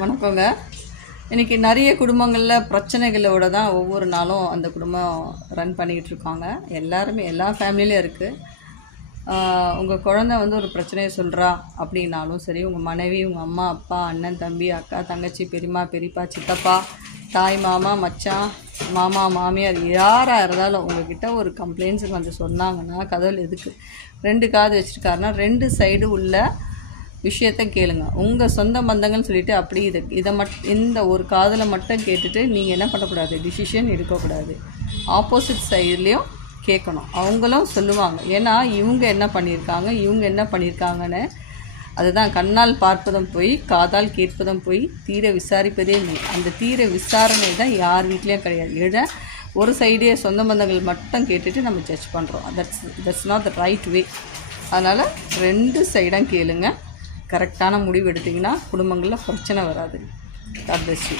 வணக்கங்க. இன்றைக்கி நிறைய குடும்பங்களில் பிரச்சனைகளோடு தான் ஒவ்வொரு நாளும் அந்த குடும்பம் ரன் பண்ணிக்கிட்டு இருக்காங்க. எல்லாருமே எல்லா ஃபேமிலியிலும் இருக்குது. உங்கள் குழந்தை வந்து ஒரு பிரச்சனையை சொல்கிறா அப்படின்னாலும் சரி, உங்கள் மனைவி, உங்கள் அம்மா, அப்பா, அண்ணன், தம்பி, அக்கா, தங்கச்சி, பெரியம்மா, பெரியப்பா, சித்தப்பா, தாய் மாமா, மச்சான், மாமா, மாமியார், யாராக இருந்தாலும் உங்கள்கிட்ட ஒரு கம்ப்ளைண்ட்ஸுக்கு வந்து சொன்னாங்கன்னா, கடவுள் எதுக்கு 2 காது வச்சுருக்காருன்னா 2 சைடு உள்ள விஷயத்த கேளுங்க. உங்கள் சொந்த பந்தங்கள்னு சொல்லிவிட்டு அப்படி இந்த ஒரு காதில் மட்டும் கேட்டுட்டு நீங்கள் என்ன பண்ணக்கூடாது, டிசிஷன் எடுக்கக்கூடாது. ஆப்போசிட் சைட்லேயும் கேட்கணும். அவங்களும் சொல்லுவாங்க. ஏன்னா இவங்க என்ன பண்ணியிருக்காங்கன்னு அதுதான் கண்ணால் பார்ப்பதும் போய் காதால் கேட்பதும் போய் தீர விசாரிப்பதே மெய். அந்த தீர விசாரணை தான் யார் வீட்லேயும் கிடையாது. ஒரு சைடே சொந்த பந்தங்கள் மட்டும் கேட்டுட்டு நம்ம ஜட்ஜ் பண்ணுறோம். That's not the right way. அதனால் 2 சைடும் கேளுங்க. கரெக்டான முடிவு எடுத்திங்கன்னா குடும்பங்களில் பிரச்சனை வராது. God bless you.